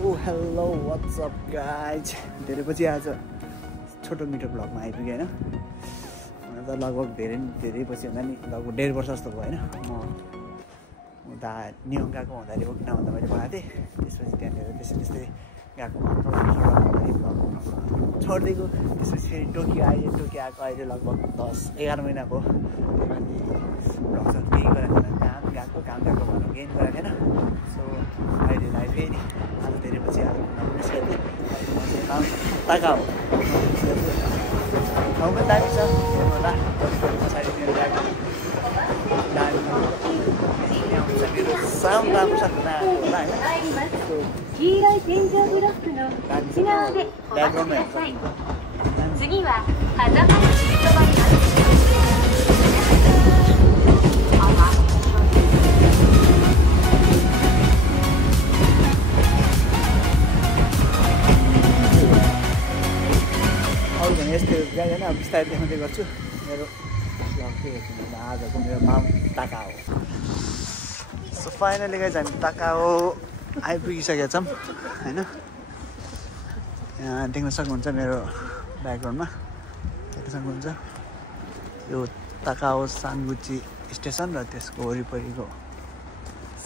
Hello what's up guys धेरै पछि आज छोटो मिठो ब्लगमा आइपुगेँ होइन हुन त लगभग धेरै पछि हुँदा नि लगभग 1.5 वर्ष जस्तो भयो होइन म उता न्युङ गएको हुँदाखेरि उठ्न हुँदा मैले बनाएको थिएँ त्यसपछि त्यहाँनिर त्यस्तै गएको छोडिदिएको त्यसपछि फेरि टोकियो आएको अहिले लगभग 10-11 महिनाको अनि ब्लग केही गरेको थिएन काम गएको भनेर केही गरेको थिएन सो अहिलेलाई फेरि आज धेरै पछि आज ताका हो ठाउँ पनि दामी छ हेर्नु होला पछाडि मेरो गाडी मेरो साउन्ड राम्रो छ होला यस्तै गाडी होइन अब बिस्तारै देखाउँदै गर्छु मेरो ब्लग के हेर्नु आजको मेरो माउन्ट ताका हो सो फाइनली गाइज हामी ताका हो आइपुगिसकेका छौँ होइन यहाँ देख्न सक्नुहुन्छ मेरो ब्याकग्राउन्डमा देख्न सक्नुहुन्छ यो ताका हो सानगुची स्टेसन र त्यसको वरिपरिको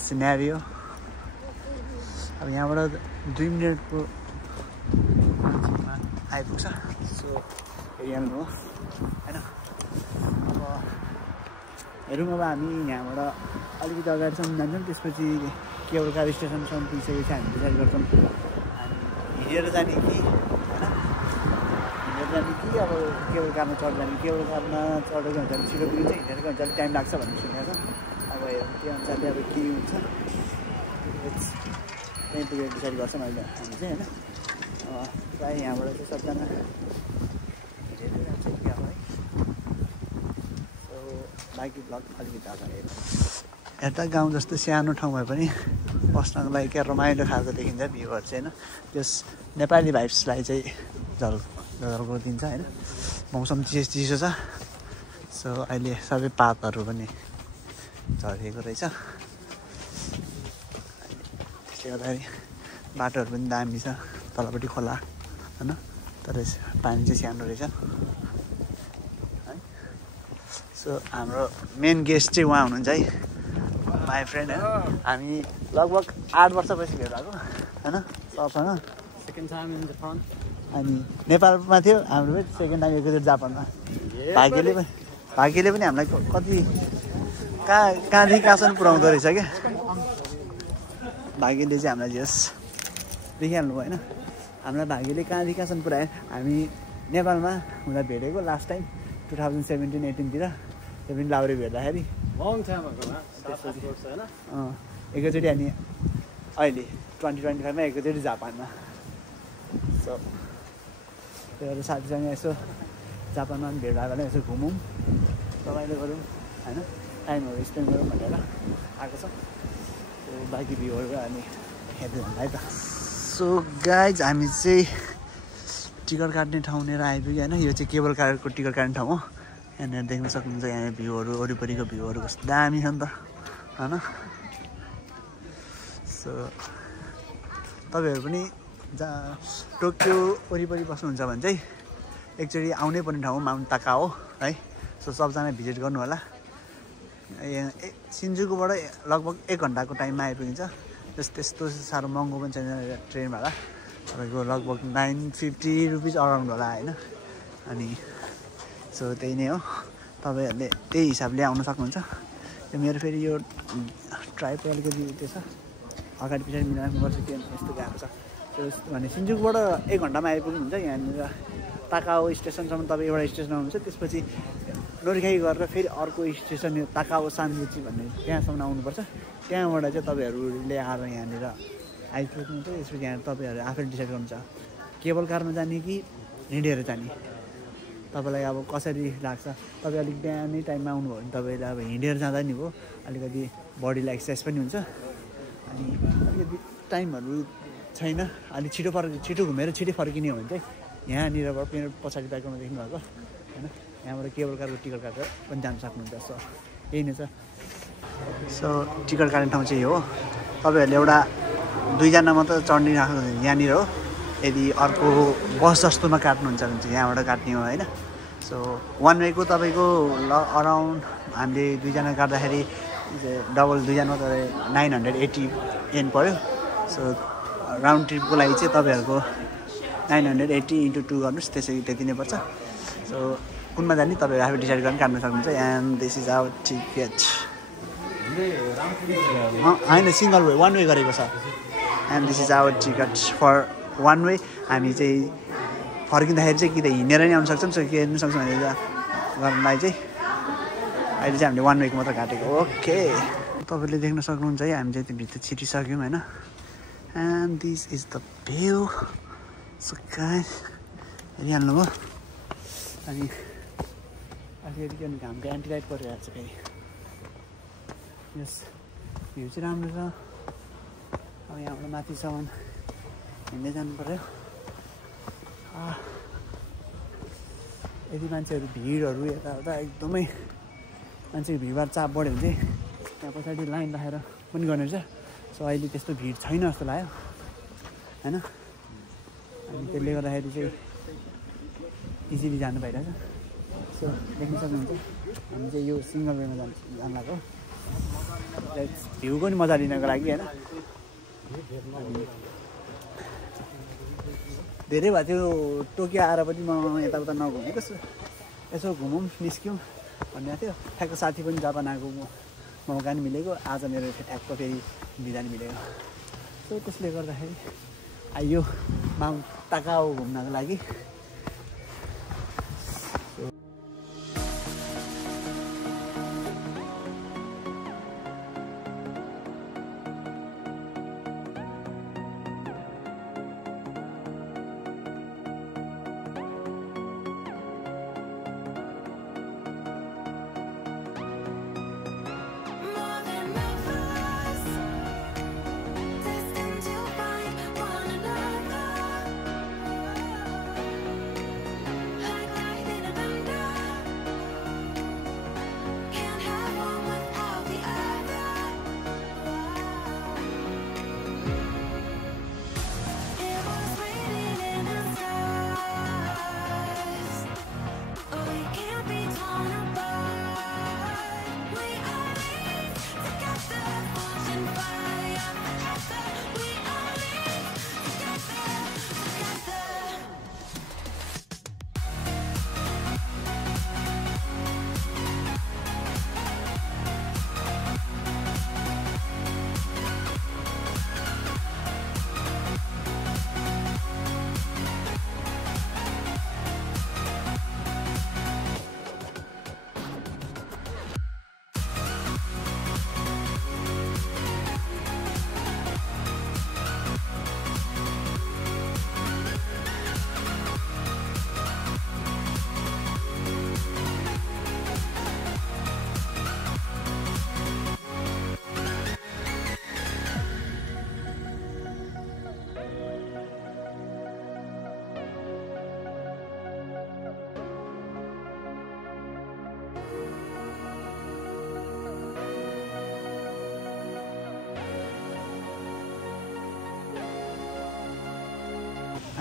सिनेरियो अब यहाँबाट 2 मिनटको आइपुग्छ सो हेर्नु हो होइन अब हेरौँ अब हामी यहाँबाट अलिकति अगाडिसम्म जान्छौँ त्यसपछि केबल कार स्टेसनसम्म पुगिसकेपछि हामी डिसाइड गर्छौँ हामी हिँडेर जाने कि होइन हिँडेर जाने कि अब केबल कारमा चढ्दा जाने केबल कारमा चढेको हुन्छ भने छिटो पुगिन्छ हिँडेर गयो भने टाइम लाग्छ भन्ने सुनेको छ अब हेरौँ त्यो अनुसारले अब के हुन्छ त्यहीँ पुगेर डिसाइड गर्छौँ अहिले हामी चाहिँ होइन प्रायः यहाँबाट चाहिँ सबजना हेरेर जान्छ कि अब है सो बाँकी ब्लग अलिकति अगाडि हेर्दा गाउँ जस्तो सानो ठाउँ भए पनि बस्नको लागि क्या रमाइलो खालको देखिन्छ भ्यूहरू चाहिँ होइन त्यस नेपाली भाइब्सलाई चाहिँ झल्को दिन्छ होइन मौसम चिसो छ सो अहिले सबै पातहरू पनि झरेको रहेछ त्यसले गर्दाखेरि बाटोहरू पनि दामी छ तलपट्टि खोला होइन तर पानी चाहिँ सानो रहेछ है सो हाम्रो मेन गेस्ट चाहिँ उहाँ हुनुहुन्छ है माई फ्रेन्ड होइन हामी लगभग 8 वर्षपछि भेट भएको होइन सबसँग सेकेन्ड टाइम इन जापान अनि नेपालमा थियो हाम्रो पनि सेकेन्ड टाइम एकैचोटि जापानमा भाग्यले पनि हामीलाई कति कहाँदेखि कहाँसम्म पुऱ्याउँदो रहेछ क्या भाग्यले चाहिँ हामीलाई जस देखिहाल्नु भयो होइन हामीलाई भाग्यले कहाँदेखि कहाँसम्म पुऱ्यायो हामी नेपालमा हुँदा भेटेको लास्ट टाइम 2017-18 तिर त्यो पनि लाउरे भेट्दाखेरि एकैचोटि अनि अहिले 2025 मा एकैचोटि जापानमा सो त्यही भएर साथीसँग यसो जापानमा पनि भेट भएको यसो घुमौँ रमाइलो गरौँ होइन टाइमहरू स्पेन्ड गरौँ भनेर आएको छ बाँकी भ्यूहरू अनि हेर्दै जान्छ है त सो गाइज हामी चाहिँ टिकट काट्ने ठाउँनिर आइपुग्यो होइन यो चाहिँ केबल कारको टिकट काट्ने ठाउँ हो यहाँनिर देख्न सक्नुहुन्छ यहाँ भ्यूहरू वरिपरिको भ्यूहरू कस्तो दामी छ नि त होइन सो तपाईँहरू पनि टोकियो वरिपरि बस्नुहुन्छ भने चाहिँ एकचोटि आउनै पर्ने ठाउँ माउन्ट ताका हो है सो सबजना भिजिट गर्नु होला सिन्जुकुबाट लगभग 1 घन्टाको टाइममा आइपुगिन्छ त्यस्तो साह्रो महँगो पनि छैन ट्रेन भाडा तपाईँको लगभग 950 रुपिज अराउन्ड होला होइन अनि सो त्यही नै हो तपाईँहरूले त्यही हिसाबले आउन सक्नुहुन्छ यो मेरो फेरि यो ट्राइपको अलिकति त्यो छ अगाडि पछाडि मिलाउनुपर्छ के यस्तो गएको छ त्यो भने सिन्जुकबाट 1 घन्टामा आइपुग्नुहुन्छ यहाँनिर ताकाओ स्टेसनसम्म तपाईँ एउटा स्टेसन आउनुहुन्छ त्यसपछि नोरिखाई गरेर फेरि अर्को स्टेसन यो ताकाओ सानगुची भन्ने त्यहाँसम्म आउनुपर्छ त्यहाँबाट चाहिँ तपाईँहरूले आएर यहाँनिर आइपुग्नुहुन्छ त्यसपछि यहाँ तपाईँहरू आफैले डिसाइड गर्नुहुन्छ केबल कारमा जाने कि हिँडेर जाने तपाईँलाई अब कसरी लाग्छ तपाईँ अलिक बिहानै टाइममा आउनुभयो भने तपाईँले अब हिँडेर जाँदा नि हो अलिकति बडीलाई एक्सर्साइज पनि हुन्छ अनि अलिकति टाइमहरू छैन अलिक छिटो घुमेर छिटो फर्किने हो भने चाहिँ यहाँनिरबाट मेरो पछाडि ब्याकग्राउन्डमा देख्नुभएको होइन यहाँबाट केबल कारको टिकट काटेर पनि जान सक्नुहुन्छ सो यही नै छ सो टिकट काट्ने ठाउँ चाहिँ हो तपाईँहरूले एउटा दुईजना मात्र चढ्ने यहाँनिर हो। यदि अर्को बस जस्तोमा काट्नुहुन्छ भने चाहिँ यहाँबाट काट्ने हो होइन। सो वान वेको तपाईँको अराउन्ड हामीले दुईजना काट्दाखेरि डबल दुईजना तर 980 एन पऱ्यो। सो राउन्ड ट्रिपको लागि चाहिँ तपाईँहरूको 980 × 2 गर्नुहोस्, त्यसरी त्यति नै पर्छ। सो कुनमा जाने तपाईँहरू आफै डिसाइड गरेर काट्न सक्नुहुन्छ। And this is our ticket. होइन सिङ्गल वे, वान वे गरेको छ। And this is our ticket for one way. हामी चाहिँ फर्किँदाखेरि चाहिँ कि त हिँडेर नै आउनु सक्छौँ, सो के हेर्नु सक्छौँ भने गर्नलाई चाहिँ अहिले चाहिँ हामीले वान वेको मात्र काटेको। ओके, तपाईँले देख्न सक्नुहुन्छ है, हामी चाहिँ भित्र छिटिसक्यौँ होइन। And this is the view. So guys हेरिहाल्नुभयो। अनि अलिकति के घामको एन्टिलाइट परिरहेको छ फेरि। यस भ्यू चाहिँ राम्रो छ। अब यहाँबाट माथिसम्म हिँड्दै जानु पऱ्यो। यदि मान्छेहरू भिडहरू यताउता एकदमै मान्छेको भिडभाड चाप बढ्यो भने चाहिँ त्यहाँ पछाडि लाइन राखेर पनि गर्ने रहेछ। सो अहिले त्यस्तो भिड छैन जस्तो लाग्यो होइन। अनि त्यसले गर्दाखेरि चाहिँ इजिली जानु भइरहेछ। सो देख्न सक्नुहुन्छ हामी चाहिँ यो सिङ्गल वेमा जानु लागेको। भ्यूको नि मजा लिनको लागि होइन। धेरै भएको थियो टोकियो आएर पनि म यताउता नघुमेको छु, यसो घुमौँ निस्क्यौँ भन्ने थियो। ठ्याक्क साथी पनि जापान आएको मौका नि मिलेको। आज मेरो ठ्याक्क फेरि भिजा नि मिलेको। सो त्यसले गर्दाखेरि आइयो माउन्ट ताकाओ घुम्नको लागि।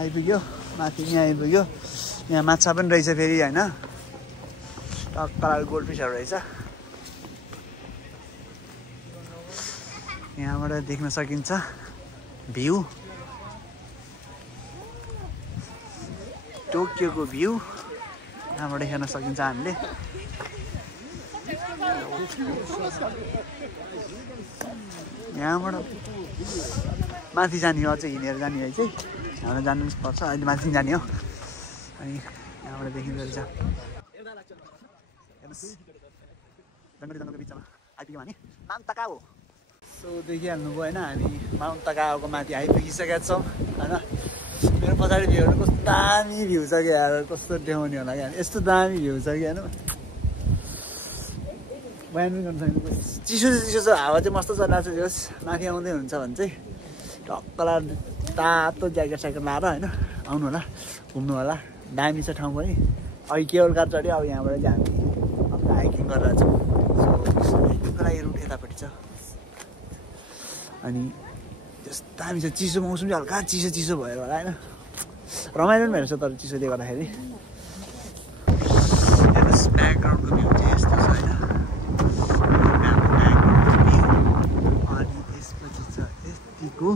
आइपुग्यो माथि यहाँ आइपुग्यो। यहाँ माछा पनि रहेछ फेरि होइन। टक्क गोल्ड फिसहरू रहेछ। यहाँबाट देख्न सकिन्छ भ्यू, टोकियोको भ्यू यहाँबाट हेर्न सकिन्छ हामीले। यहाँबाट माथि जाने हो, अझै हिँडेर जाने है चाहिँ यहाँबाट जानु पर्छ। अहिले माथि जाने हो। अनि यहाँबाट देखिँदो रहेछ हेर्नुहोस् जङ्गलको बिचमा आइपुग्यौँ हामी माउन्ट ताकाओ। सो देखिहाल्नुभयो होइन, हामी माउन्ट ताकाओको माथि आइपुगिसकेका छौँ होइन। मेरो पछाडि भ्यूहरू कस्तो दामी भ्यू छ कि यार, कस्तो देखाउने होला क्या। यस्तो दामी भ्यू छ कि होइन, बयान पनि गर्नु सक्दैन। चिसो चिसो छ, हावा चाहिँ मस्तो चलिरहेको छ। जस माथि आउँदै हुन्छ भने चाहिँ टक्कला तातो ज्याकेट स्याकेट लाएर होइन आउनु होला, घुम्नु होला। दामी छ ठाउँ पनि। अहिले केवल कार चढ्यो। अब यहाँबाट चाहिँ हामी हाइकिङ गरेर छौँ। सो हाइकिङको लागि रुट यतापट्टि छ। अनि त्यस्तो दामी छ चिसो मौसम चाहिँ हल्का चिसो भएर होला होइन रमाइलो पनि भएर छ तर चिसोले गर्दाखेरि हेर्नुहोस् ब्याकग्राउन्डको भ्यू चाहिँ यस्तो छ होइन अनि त्यसपछि छ यतिको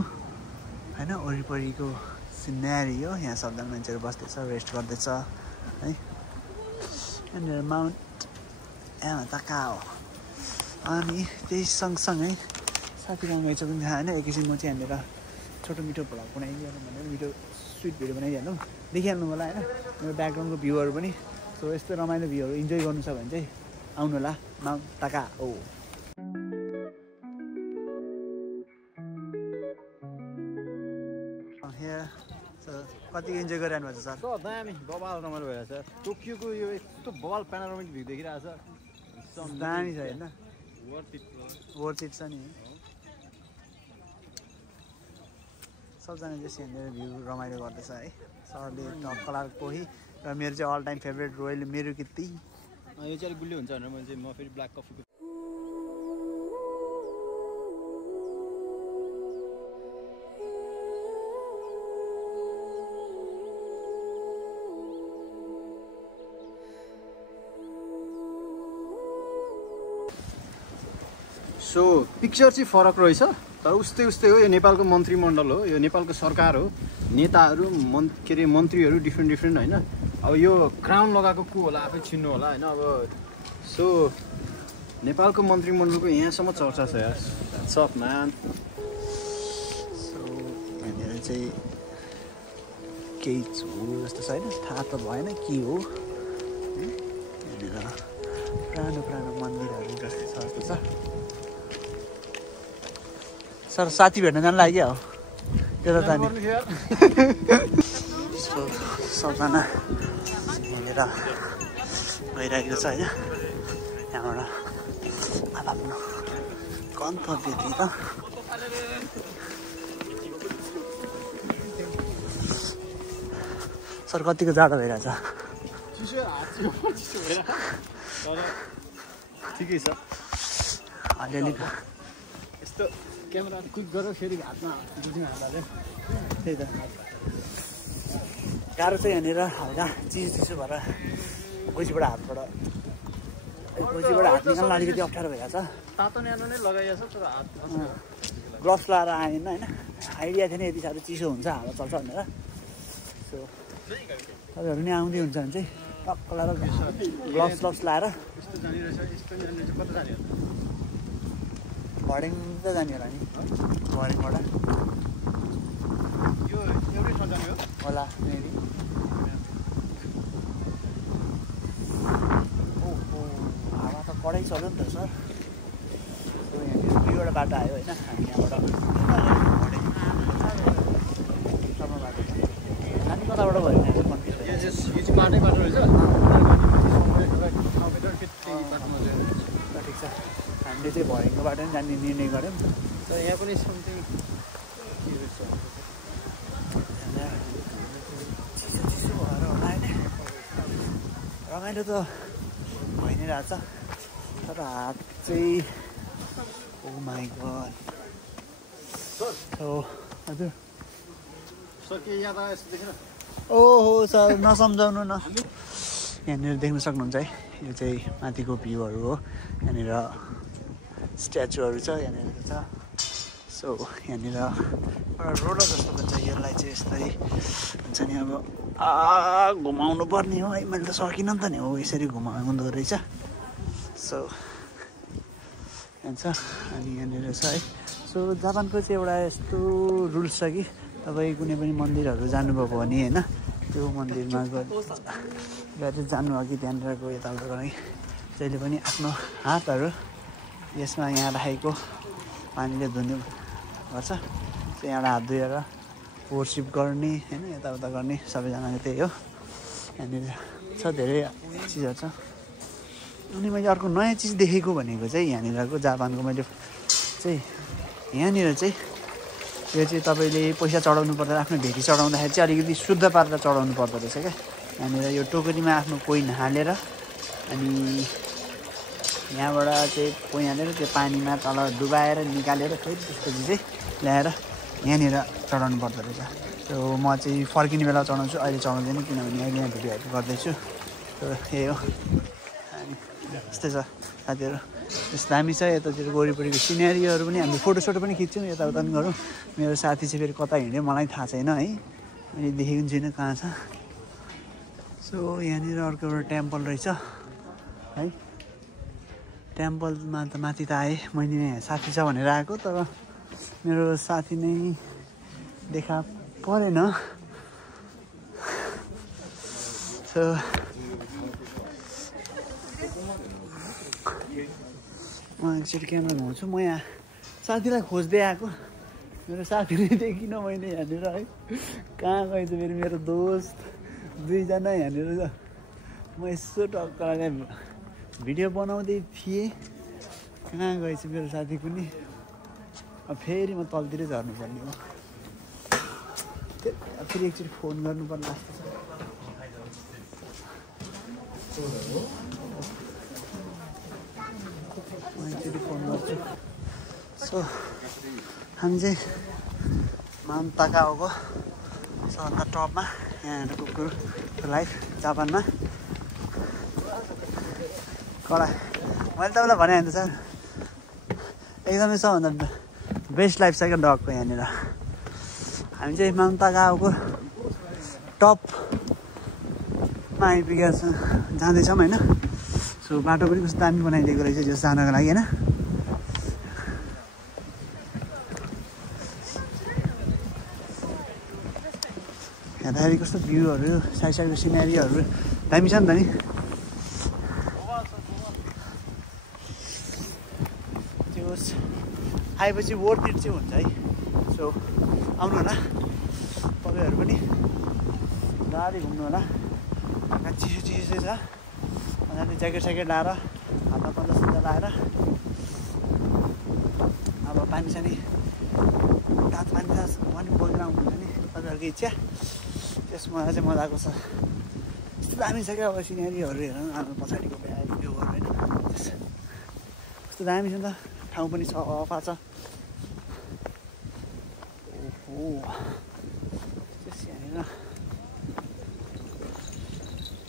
होइन वरिपरिको सिनेरी हो यहाँ सबजना मान्छेहरू बस्दैछ रेस्ट गर्दैछ है यहाँनिर माउन्ट एमाताका हो अनि त्यही सँगसँगै साथीसँग गएछ पनि थाहा होइन एकैछिन म चाहिँ यहाँनिर छोटो मिठो भ्लग बनाइदिनु भनेर मिठो स्विट भिडियो बनाइदिहाल्नु देखिहाल्नु होला होइन मेरो ब्याकग्राउन्डको भ्यूहरू पनि सो यस्तो रमाइलो भ्यूहरू इन्जोय गर्नु छ भने चाहिँ आउनु होला माउन्ट टाका हो कतिको इन्जोय गरिरहनु भएको छ सर दामी बबाल रमाइलो भइरहेछ टोकियोको यो यस्तो बबाल प्यानोरामिक भ्यू देखिरहेछ दामी छ होइन वर्थ इट छ नि सबजना चाहिँ यहाँनिर भ्यू रमाइलो गर्दैछ है सरले कलर कोही र मेरो चाहिँ अल टाइम फेभरेट रोयल मेरो कित्ती यो चाहिँ अलिक गुलियो हुन्छ भनेर मैले चाहिँ म फेरि ब्ल्याक कफीको सो पिक्चर चाहिँ फरक रहेछ तर उस्तै हो यो नेपालको मन्त्रीमण्डल हो यो नेपालको सरकार हो नेताहरू के अरे मन्त्रीहरू डिफ्रेन्ट होइन अब यो क्राउन लगाएको को होला आफै चिन्नु होला होइन अब सो नेपालको मन्त्रीमण्डलको यहाँसम्म चर्चा छ यार सब म्यान सो यहाँनिर चाहिँ केही छु जस्तो छ होइन थाहा त भएन के हो यहाँनिर पुरानो मन्दिरहरू जस्तो छ जस्तो छ सर साथी भेट्न जानु लाग्यो हो त्यता जाने सबजना यहाँनिर गइरहेको छ होइन यहाँबाट आफ्नो गन्तव्यतिर सर कतिको जाडो भइरहेछ ठिकै छ अलिअलि यस्तो क्यामेरा क्लिक गरेर फेरि हातमा हाल्दा त्यही त गाह्रो चाहिँ यहाँनिर हल्का चिसो भएर गोजीबाट हात निकाल्न अलिकति अप्ठ्यारो भइरहेछ तातो न्यानो नै लगाइएको छ तर हात ग्लोभ्स लगाएर आएन होइन आइडिया थिएन यति साह्रो चिसो हुन्छ हावा चल्छ भनेर सो तपाईँहरू नि आउँदै हुन्छ भने चाहिँ टक्क लगाएर ग्लोभ्स लगाएर भर्डिङ त जाने होला नि भर्डिङबाट यो एउटै ठाउँ जाने हो होला मेबी ओहो हावा त कडै चल्यो नि त सर यहाँनिर दुईवटा बाटो आयो होइन हामी यहाँबाट हामी कताबाट भयो यो चाहिँ बाटो रहेछ ठिक छ हामीले चाहिँ भरेको बाटो पनि जाने निर्णय गऱ्यौँ तर यहाँ पनि समथिङ चिसो भएर होला होइन रमाइलो त भइ नै रहेछ तर हात चाहिँ ओ माई गड हजुर सर के याद आयो यस्तो देखेन ओहो सर नसम्झाउनु न यहाँनिर देख्न सक्नुहुन्छ है यो चाहिँ माथिको भ्यूहरू हो यहाँनिर स्ट्याचुहरू छ यहाँनिर छ सो यहाँनिर एउटा रोलर जस्तो पनि छ यसलाई चाहिँ यस्तै हुन्छ नि अब घुमाउनु पर्ने हो है मैले त सकिनँ नि त नि हो यसरी घुमाउँदो रहेछ सो यहाँ छ अनि यहाँनिर छ है सो जापानको चाहिँ एउटा यस्तो रुल्स छ कि तपाईँ कुनै पनि मन्दिरहरू जानुभएको भने होइन त्यो मन्दिरमा गएर जानु अघि त्यहाँनिरको यताउता गर्ने जहिले पनि आफ्नो हातहरू यसमा यहाँ राखेको पानीले धुने गर्छ त्यही एउटा हात धोएर वर्सिप गर्ने होइन यताउता गर्ने सबैजनाले त्यही हो यहाँनिर छ धेरै चिजहरू छ अनि मैले अर्को नयाँ चिज देखेको भनेको चाहिँ यहाँनिरको जापानको मैले चाहिँ यहाँनिर चाहिँ यो चाहिँ तपाईँले पैसा चढाउनु पर्दा आफ्नो भेटी चढाउँदाखेरि चाहिँ अलिकति शुद्ध पारेर चढाउनु पर्दो रहेछ क्या यहाँनिर यो टोकरीमा आफ्नो कोइन हालेर अनि यहाँबाट चाहिँ कोइन हालेर त्यो पानीमा तल डुबाएर निकालेर फेरि त्यसपछि चाहिँ ल्याएर यहाँनिर चढाउनु पर्दो रहेछ। सो म चाहिँ फर्किने बेला चढाउँछु, अहिले चढाउँदैन किनभने अहिले यहाँ भिडियोहरू गर्दैछु। सो यही हो। अनि यस्तै छ साथीहरू, त्यस्तो दामी छ। यतातिर वरिपरिको सिनेरीहरू पनि हामीले फोटोसोटो पनि खिच्छौँ, यताउता पनि गरौँ। मेरो साथी चाहिँ फेरि कता हिँड्यो मलाई थाहा छैन है, मैले देखेको छुइनँ कहाँ छ। सो यहाँनिर अर्को एउटा टेम्पल रहेछ है। टेम्पलमा त माथि त आएँ मैले, साथी छ भनेर आएको, तर मेरो साथी नै देखा परेन। सो म एकचोटि क्यामेरा घुमाउँछु। म यहाँ साथीलाई खोज्दै आएको, मेरो साथी नै देखिनँ मैले यहाँनिर है। कहाँ गएछ फेरि मेरो दोस्त दुईजना यहाँनिर छ। म यसो टक्क भिडियो बनाउँदै थिएँ, कहाँ गएछ मेरो साथी पनि। अब फेरि म तलतिरै झर्नुपर्ने हो, फेरि एकचोटि फोन गर्नुपर्ने जस्तो छ। म एकचोटि फोन गर्छु। सो हामी चाहिँ माउन्ट ताकाओको सबभन्दा टपमा, यहाँ कुकुरको लाइफ जापानमा कडा। मैले तपाईँलाई भने होइन सर, एकदमै सबभन्दा बेस्ट लाइफ छ क्या डगको यहाँनिर। हामी चाहिँ माउन्ट ताकाओको टपमा आइपुगेका जाँदैछौँ होइन। सो बाटो पनि कस्तो दामी बनाइदिएको रहेछ जस जानको लागि होइन। हेर्दाखेरि कस्तो भ्यूहरू, साइड साइडको सिनेरीहरू दामी छ नि त नि। त्यो आएपछि वर्थ इट चाहिँ हुन्छ है। सो आउनु होला तपाईँहरू पनि, गाडी घुम्नु होला। चिसो चिसो छ, मजाले ज्याकेट स्याकेट लाएर, हातमा पन्जा सन्जा लाएर, अब पानी सानी तातो पानी पनि बोकेर आउनुहुन्छ नि तपाईँहरूको इच्छा। त्यसमा चाहिँ मजाको छ, यस्तो दामी छ क्या। अब सिनेरीहरू हेर्नु, अब पछाडिको भ्यूहरू होइन, कस्तो दामी छ नि त। ठाउँ पनि सफा छ। ओहो यहाँनिर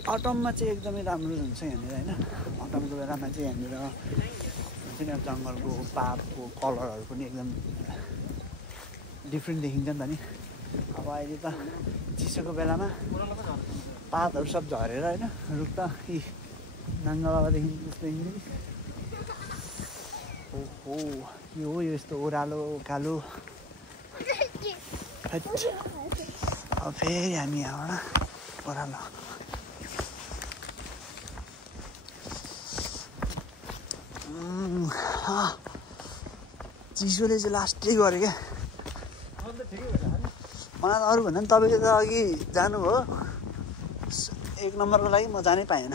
अटममा चाहिँ एकदमै राम्रो हुन्छ यहाँनिर होइन। अटमको बेलामा चाहिँ यहाँनिर हुन्छ नि, जङ्गलको पातको कलरहरू पनि एकदम डिफ्रेन्ट देखिन्छ नि त नि। अब अहिले त चिसोको बेलामा पातहरू सब झरेर होइन, रुख त यी नाङ्गा बाबादेखि जस्तो देखिन्छ नि। ओहो के हो यो यस्तो ओह्रालो कालो। अब फेरि हामी यहाँबाट ओह्रालो। चिसोले चाहिँ लास्टै गऱ्यो क्या मलाई त। अरूभन्दा पनि तपाईँले त अघि जानुभयो 1 नम्बरको लागि, म जानै पाएन।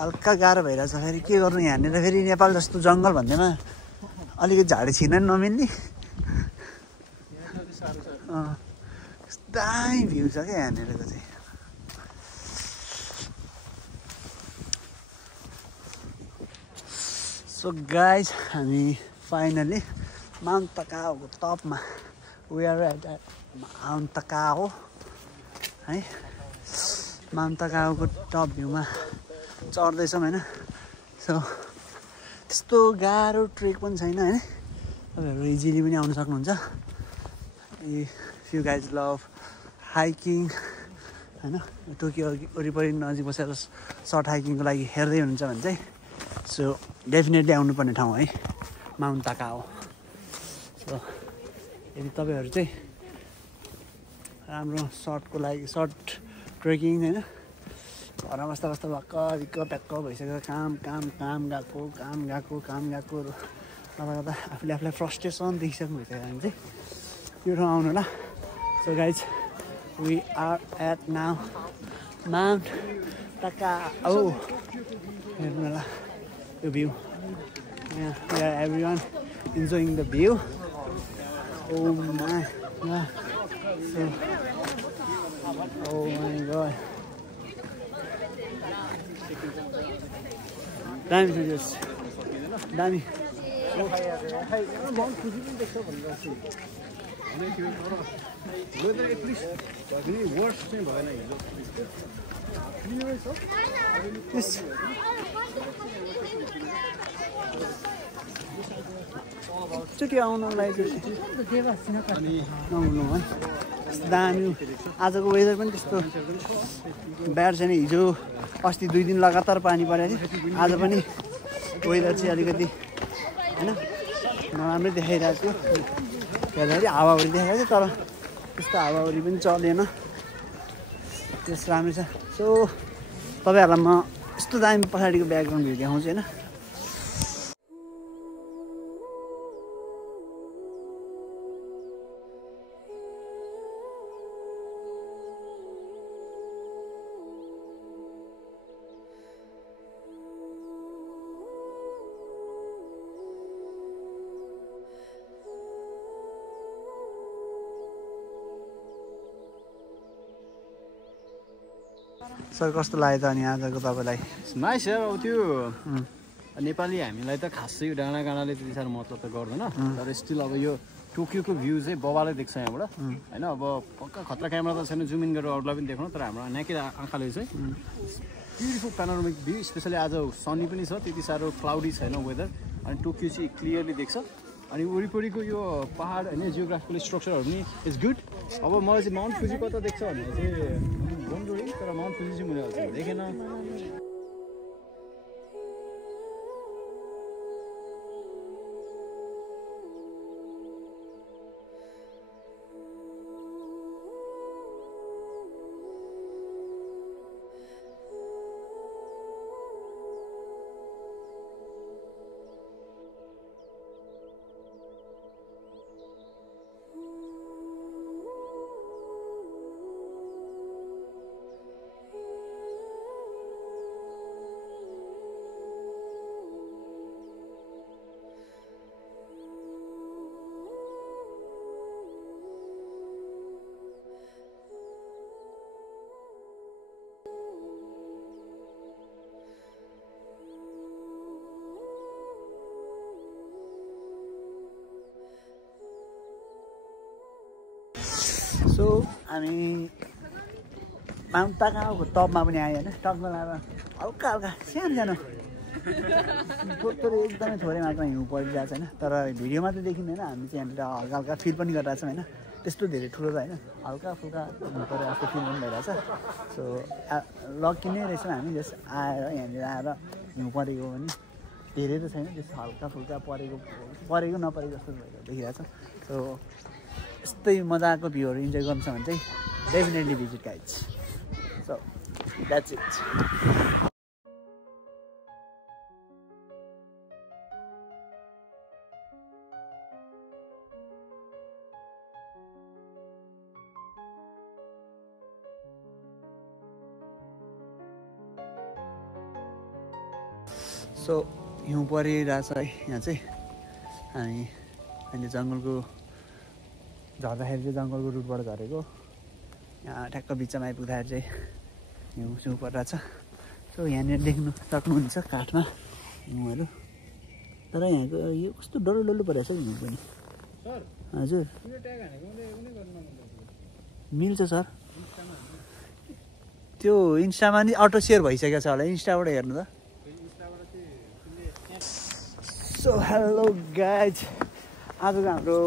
हल्का गाह्रो भइरहेछ। फेरि के गर्नु, यहाँनिर फेरि नेपाल जस्तो जङ्गल भन्दैमा अलिकति झाडी छिर्न नि नमिल्ने। दामी भ्यू छ क्या यहाँनिरको चाहिँ। सो गाइज हामी फाइनली माउन्ट ताकाओको टपमा, we are at mount Takao है। माउन्ट ताकाओको टप भ्यूमा चढ्दैछौँ होइन। सो त्यस्तो गाह्रो ट्रेक पनि छैन होइन, तपाईँहरू इजिली पनि आउनु सक्नुहुन्छ। फ्यु गाइज लभ हाइकिङ होइन, टोकियो वरिपरि नजिक बसेर सर्ट हाइकिङको लागि हेर्दै हुनुहुन्छ भने चाहिँ सो डेफिनेटली आउनुपर्ने ठाउँ है माउन्ट ताकाओ। सो यदि तपाईँहरू चाहिँ राम्रो सर्टको लागि, सर्ट ट्रेकिङ होइन, घरमा बस्दा बस्दा भक्क भिक्क प्याक्क भइसक्यो, काम गएको गर्दा गर्दा आफूले आफूलाई फ्रस्ट्रेसन देखिसक्नु भइसक्यो भने चाहिँ यो ठाउँ आउनु होला। So guys we are at now mount Takao. हेर्नु होला यो भ्यू, यहाँ we are every one enjoying the view. Oh my god. So, oh my god. दामी छ जस, दामी। माउन्ट फुजी पनि देख्छ भनेर वेदर एटलिस्ट वर्स चाहिँ भएन हिजो एकचोटि आउनलाई नहुनु है दामी आजको वेदर पनि त्यस्तो ब्याड छैन हिजो अस्ति 2 दिन लगातार पानी परेको थियो आज पनि वेदर चाहिँ अलिकति होइन नराम्रै देखाइरहेको थियो हेर्दाखेरि हावाहुरी देखाएको थियो तर त्यस्तो हावाहुरी पनि चलेन त्यस राम्रै छ सो तपाईँहरूलाई म यस्तो दामी पछाडिको ब्याकग्राउन्ड भ्यू देखाउँछु होइन सर कस्तो लाग्यो त अनि आजको तपाईँलाई नाइस यार अब त्यो नेपाली हामीलाई त खासै डाँडा काँडाले त्यति साह्रो महत्त्व त गर्दैन तर स्टिल अब यो टोकियोको भ्यू चाहिँ बबालै देख्छ यहाँबाट होइन अब पक्का खतरा क्यामेरा त छैन जुम इन गरेर अरूलाई पनि देखाउनु तर हाम्रो नाकै आँखाले चाहिँ ब्युटिफुल प्यानोरामिक भ्यू स्पेसली आज सनी पनि छ त्यति साह्रो क्लाउडी छैन वेदर अनि टोकियो चाहिँ क्लियरली देख्छ अनि वरिपरिको यो पहाड होइन जियोग्राफिकल स्ट्रक्चरहरू पनि इट्स गुड अब मलाई चाहिँ माउन्ट फुजी कता देख्छ भने चाहिँ गोन्डोली तर माउन्ट फुजी चाहिँ मैले अझै देखेन सो हामी माउन्ट ताकाको टपमा पनि आयो होइन टपमा लाएर हल्का हल्का सानो सानो थोरै एकदमै थोरै मात्रामा हिउँ परिरहेको छ होइन तर भिडियोमा त देखिँदैन हामी चाहिँ यहाँनिर हल्का हल्का फिल पनि गरिरहेको छौँ होइन त्यस्तो धेरै ठुलो त होइन हल्का फुल्का हिउँ परेर जस्तो फिल पनि भइरहेछ सो लकी नै रहेछौँ हामी जस आएर यहाँनिर आएर हिउँ परेको पनि धेरै त छैन त्यस्तो हल्का फुल्का परेको नपरेको जस्तो देखिरहेको छ सो यस्तै मजाको भ्यूहरू इन्जोय गर्नु छ भने चाहिँ definitely visit guides so that's it so हिउँ परिरहेछ है यहाँ चाहिँ हामी अहिले जङ्गलको झर्दाखेरि चाहिँ जङ्गलको रुटबाट झरेको यहाँ ठ्याक्क बिचमा आइपुग्दाखेरि चाहिँ हिउँ सिउँ परिरहेछ सो यहाँनिर देख्नु सक्नुहुन्छ काठमा हिउँहरू तर यहाँको यो कस्तो डल्लो डल्लो परिरहेछ हिउँ पनि हजुर मिल्छ सर त्यो इन्स्टामा नि अटो सेयर भइसकेको छ होला इन्स्टाबाट हेर्नु त सो हेलो गाइज आजको हाम्रो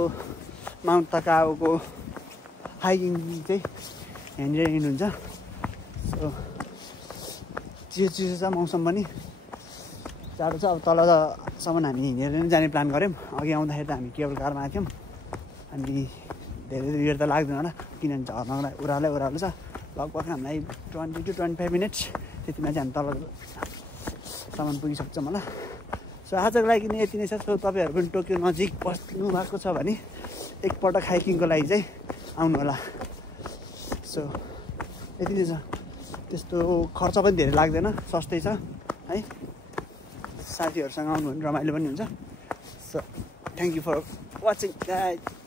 माउन्ट तकाओको हाइकिङ चाहिँ यहाँनिर एन्ड हुन्छ सो चिसो छ मौसम पनि जाडो छ अब तलसम्म हामी हिँडेर नै जाने प्लान गऱ्यौँ अघि आउँदाखेरि त हामी केबल कारमा आएको थियौँ अनि धेरै बेर त लाग्दैन होला किनभने झर्नलाई ओह्रालो छ लगभग हामीलाई 20 to 25 मिनट्स त्यतिमा चाहिँ हामी तलसम्म पुगिसक्छौँ होला सो आजको लागि नै यति नै छ सो तपाईँहरू पनि टोकियो नजिक बस्नु भएको छ भने एकपल्ट हाइकिङको लागि चाहिँ आउनु होला सो यति नै छ त्यस्तो खर्च पनि धेरै लाग्दैन सस्तै छ है साथीहरूसँग आउनु भने रमाइलो पनि हुन्छ so thank you for watching guys